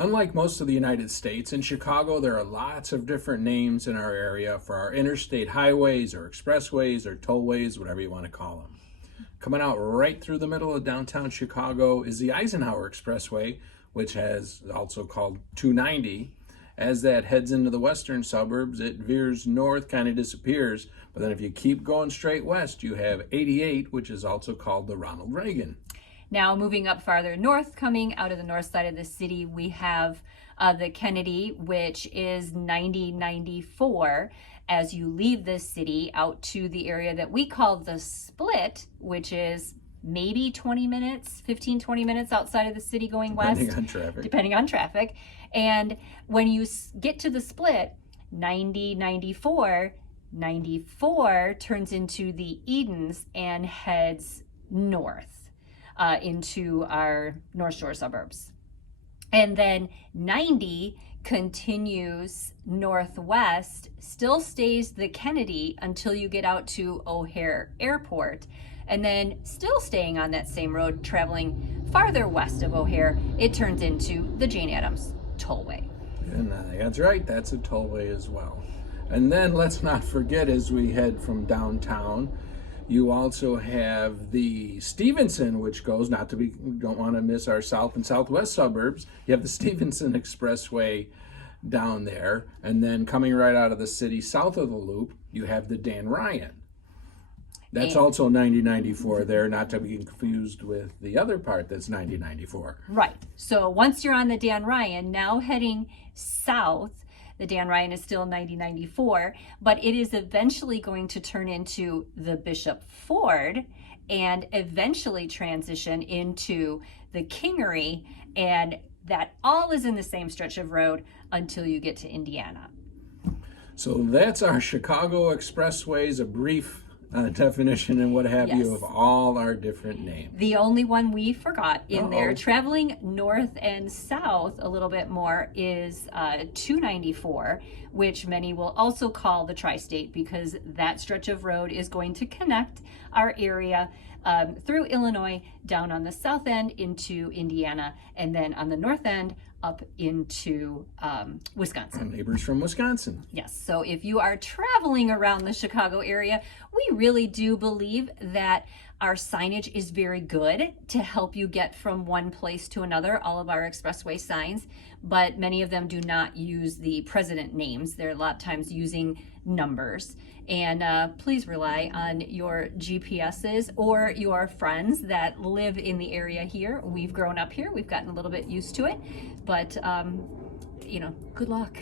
Unlike most of the United States, in Chicago there are lots of different names in our area for our interstate highways or expressways or tollways, whatever you want to call them. Coming out right through the middle of downtown Chicago is the Eisenhower Expressway, which has also called 290. As that heads into the western suburbs, it veers north, kind of disappears. But then if you keep going straight west, you have 88, which is also called the Ronald Reagan. Now, moving up farther north, coming out of the north side of the city, we have the Kennedy, which is 9094. As you leave this city out to the area that we call the Split, which is maybe 20 minutes, 20 minutes outside of the city going west. Depending on traffic. And when you get to the Split, 94 turns into the Edens and heads north. Into our North Shore suburbs. And then 90 continues northwest, still stays the Kennedy until you get out to O'Hare Airport. And then still staying on that same road, traveling farther west of O'Hare, it turns into the Jane Addams Tollway. And that's right, that's a tollway as well. And then let's not forget, as we head from downtown, you also have the Stevenson, which goes, don't want to miss our south and southwest suburbs. You have the Stevenson Expressway down there. And then coming right out of the city south of the loop, you have the Dan Ryan. That's also 9094 there, not to be confused with the other part that's 9094. Right. So once you're on the Dan Ryan, now heading south, the Dan Ryan is still 9094, but it is eventually going to turn into the Bishop Ford and eventually transition into the Kingery, and that all is in the same stretch of road until you get to Indiana. So that's our Chicago expressways, a brief definition and what have you of all our different names. The only one we forgot in there, traveling north and south a little bit more, is 294, which many will also call the Tri-State, because that stretch of road is going to connect our area through Illinois, down on the south end into Indiana, and then on the north end up into Wisconsin. Our neighbors from Wisconsin. Yes, so if you are traveling around the Chicago area, we really do believe that our signage is very good to help you get from one place to another, all of our expressway signs, but many of them do not use the president names. They're a lot of times using numbers. And please rely on your GPSs or your friends that live in the area here. We've grown up here. We've gotten a little bit used to it, but good luck.